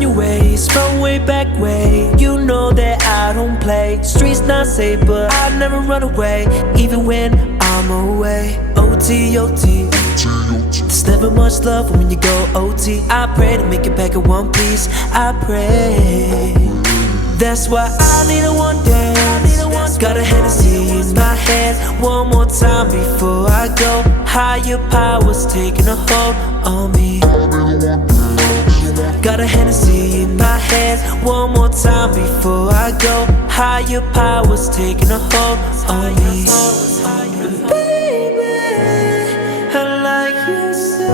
on your waist from way back way. You know that I don't play. Streets not safe, but I never run away, even when I'm away. OT, OT. There's never much love when you go OT. I pray to make it back in one piece. I pray. That's why I need a one dance. Got a Hennessy in my hand. One more time before I go. Higher powers taking a hold on me. Got a Hennessy in my hand. One more time before I go. Higher powers taking a hold on me. Baby, I like you so.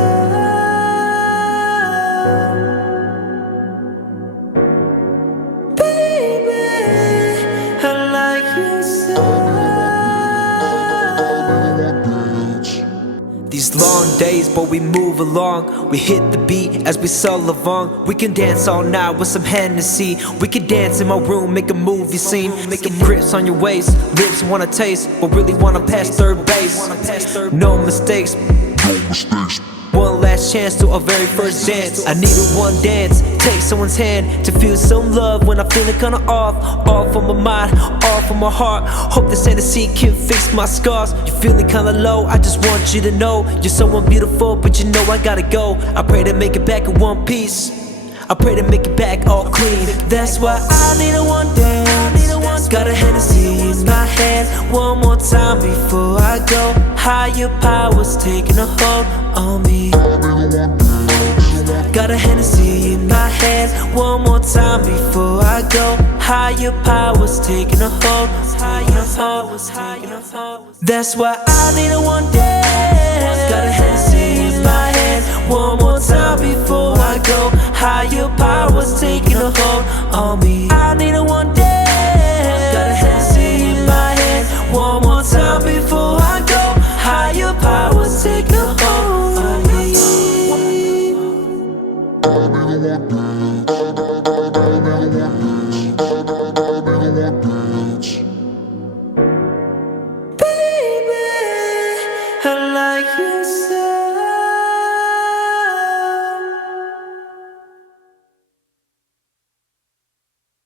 These long days, but we move along. We hit the beat as we sell along. We can dance all night with some Hennessy. We can dance in my room, make a movie scene. Making grips on your waist, lips wanna taste, but really wanna pass third base. No mistakes. One last chance to our very first dance. I need a one dance, take someone's hand to feel some love when I'm feeling kinda off. Off on my mind, off on my heart. Hope this Hennessy can fix my scars. You're feeling kinda low, I just want you to know you're someone beautiful, but you know I gotta go. I pray to make it back in one piece. I pray to make it back all clean. That's why I need a one dance. Got a Hennessy in my hand. One more time before I go. Higher powers taking a hold on me. Got a Hennessy in my hand. One more time before I go. Higher powers taking a hold. That's why I need a one dance. Got a Hennessy in my hand. One more time before I go. Higher powers taking a hold on me. I need a one dance.